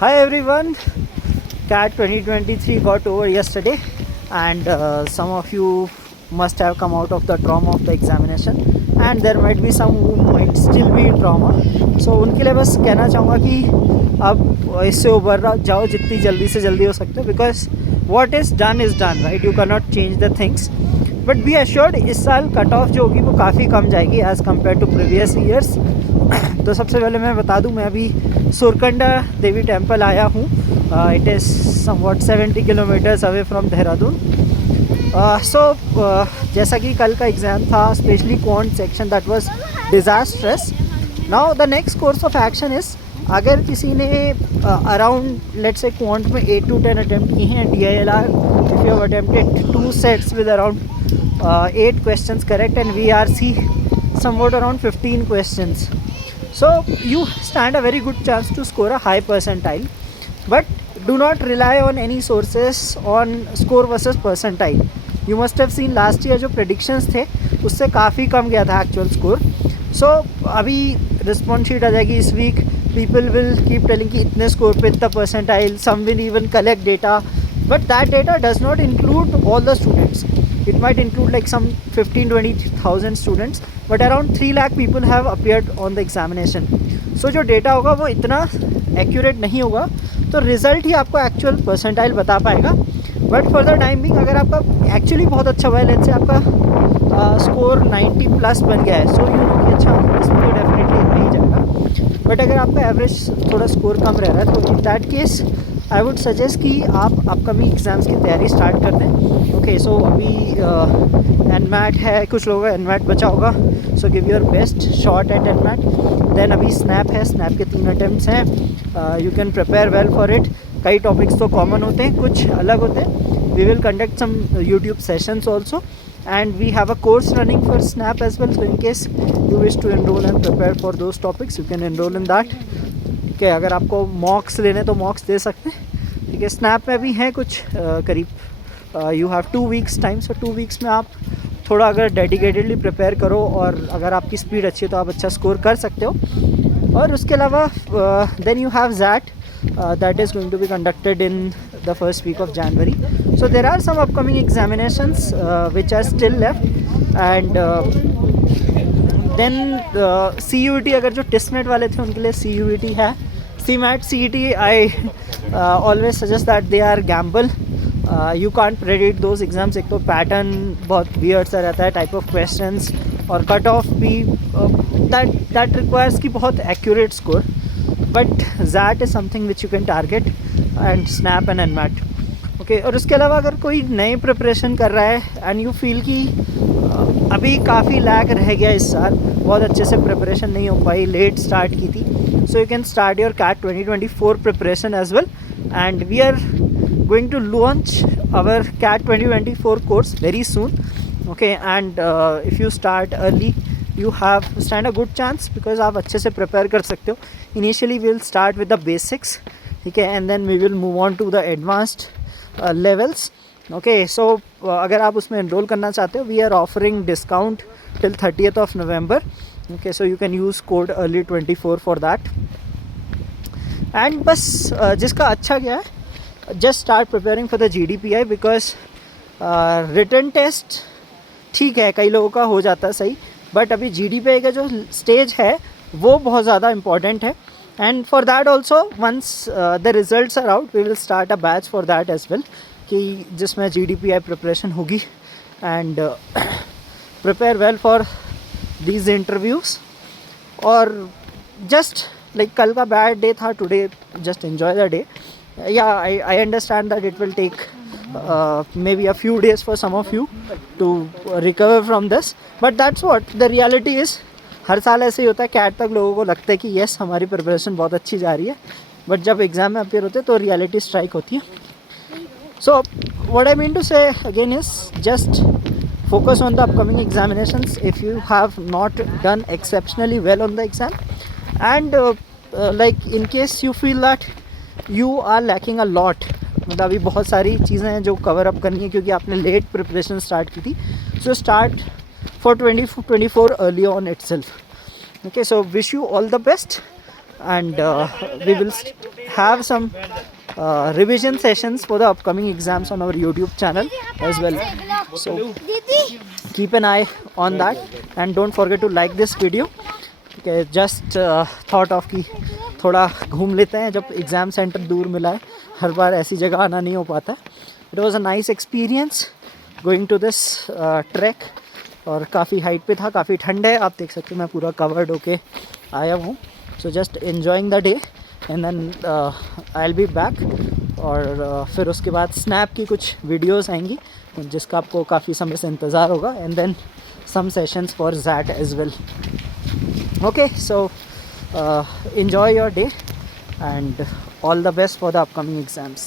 Hi everyone, CAT 2023 got over yesterday and some of you must have come out of the trauma of the examination and there might be some who might still be in trauma. So उनके लिए बस कहना चाहूँगा कि आप इससे उबर जाओ जितनी जल्दी से जल्दी हो सकते हो, because what is done right, you cannot change the things. But be assured इस साल कट ऑफ जो होगी वो काफ़ी कम जाएगी as compare to previous years. तो सबसे पहले मैं बता दूं, मैं अभी सुरकंडा देवी टेम्पल आया हूँ. It is somewhat 70 kilometres away from Dehradun. So जैसा कि कल का एग्ज़ाम था, especially quant section, that was disastrous. Now the next course of action is, अगर किसी ने अराउंड लेट्स से क्वांट में 8 to 10 अटैम्प्ट किए हैं, DILR if you have attempted 2 sets with around 8 questions correct and VRC somewhat around 15 questions, so you stand a very good chance to score a high percentile. But do not rely on any sources on score versus percentile. You must have seen last year जो predictions थे उससे काफ़ी कम गया था actual score. So अभी response sheet आ जाएगी इस week. People will keep telling कि इतने score पे इतना percentile. Some will even collect data, but that data does not include all the students. It might include like some 15-20,000 students, but around 3 lakh people have appeared on the examination. So जो data होगा वो इतना accurate नहीं होगा, तो result ही आपको actual percentile बता पाएगा. But for the time being, अगर आपका एक्चुअली बहुत अच्छा हुआ है, लेट्स से आपका स्कोर 90+ बन गया है, सो यू नो कि अच्छा इसमें तो डेफिनेटली आ ही जाएगा. बट अगर आपका एवरेज थोड़ा स्कोर कम रह रहा है, तो in that case I would suggest कि आप अपकमिंग एग्ज़ाम्स की तैयारी स्टार्ट कर दें. ओके, सो अभी एनमैट है, कुछ लोगों का एनमैट बचा होगा, so give your best shot at NMAT. Then अभी स्नैप है, स्नैप के 3 अटैम्प्ट्स हैं. You can prepare well for it. कई टॉपिक्स तो कॉमन होते हैं, कुछ अलग होते हैं. We will conduct some YouTube sessions also and we have a course running for snap as well, so in case you wish to enroll and prepare for those topics, you can enroll in that. ठीक है, अगर आपको मॉक्स लेने तो मॉक्स दे सकते हैं. ठीक है, स्नैप में भी हैं कुछ करीब you have 2 weeks time. So 2 weeks में आप थोड़ा अगर डेडिकेटेडली प्रिपेयर करो और अगर आपकी स्पीड अच्छी है तो आप अच्छा स्कोर कर सकते हो. और उसके अलावा then you have that that is going to be conducted in the first week of January. So there are some upcoming examinations which are still left, and then CUET, अगर जो टेस्टनेट वाले थे उनके लिए CUET है. CMAT, CET, I always suggest that they are gamble. You can't predict those exams. एक तो pattern बहुत वियर्ड सा रहता है, टाइप ऑफ क्वेश्चंस, और कट ऑफ भी that requires की बहुत accurate score. But that is something which you can target, and snap and NMAT. Okay, और उसके अलावा अगर कोई नई प्रिपरेशन कर रहा है एंड यू फील कि अभी काफ़ी लैग रह गया इस साल, बहुत अच्छे से प्रिपरेशन नहीं हो पाई, लेट स्टार्ट की थी, so you can start your CAT 2024 preparation as well. And we are going to launch our CAT 2024 course very soon. Okay, and if you start early you have stand a good chance because आप अच्छे से prepare कर सकते हो. Initially we will start with the basics, ठीक है, and then we will move on to the advanced levels. Okay, so अगर आप उसमें एनरोल करना चाहते हो, we are offering discount till 30th of November. Okay, so you can use code early24 for that. And बस जिसका अच्छा गया है, just start preparing for the GDPI, because written test ठीक है, कई लोगों का हो जाता है सही, बट अभी GDPI का जो स्टेज है वो बहुत ज़्यादा इम्पॉर्टेंट है. And for that also once the results are out, we will start a batch for that as well, कि जिसमें GDPI प्रिपरेशन होगी. And prepare well for these interviews. और जस्ट लाइक कल का बैड डे था, today just enjoy the day. Yeah I understand that it will take maybe a few days for some of you to recover from this, but that's what the reality is. हर साल ऐसे ही होता है, CAT तक लोगों को लगता है कि येस हमारी प्रिपरेशन बहुत अच्छी जा रही है, बट जब एग्ज़ाम में अपीयर होते हैं तो रियलिटी स्ट्राइक होती है. So what I mean to say again is just focus on the upcoming examinations if you have not done exceptionally well on the exam, and like in case you feel that you are lacking a lot, मतलब अभी बहुत सारी चीज़ें हैं जो cover up करनी है क्योंकि आपने लेट प्रिपरेशन स्टार्ट की थी, so start for 2024 early on it self. Okay, so wish you all the best. and we will have some revision sessions for the upcoming exams on our YouTube channel as well. So keep an eye on that and don't forget to like this video. Okay, just thought of कि थोड़ा घूम लेते हैं जब exam centre दूर मिला है, हर बार ऐसी जगह आना नहीं हो पाता. It was a nice experience going to this track और काफ़ी हाइट पे था, काफ़ी ठंड है, आप देख सकते हो मैं पूरा कवर्ड होके आया हूँ. So just enjoying the day and then I will be back. और फिर उसके बाद स्नैप की कुछ वीडियोस आएंगी जिसका आपको काफ़ी समय से इंतज़ार होगा and then some sessions for that as well. Okay, so enjoy your day and all the best for the upcoming exams.